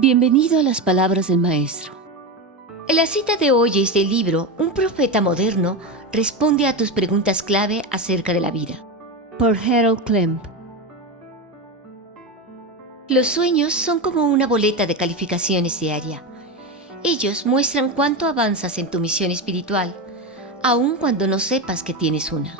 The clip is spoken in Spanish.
Bienvenido a las palabras del Maestro. La cita de hoy es del libro Un profeta moderno responde a tus preguntas clave acerca de la vida, Por Harold Klemp. Los sueños son como una boleta de calificaciones diaria. Ellos muestran cuánto avanzas en tu misión espiritual, aun cuando no sepas que tienes una.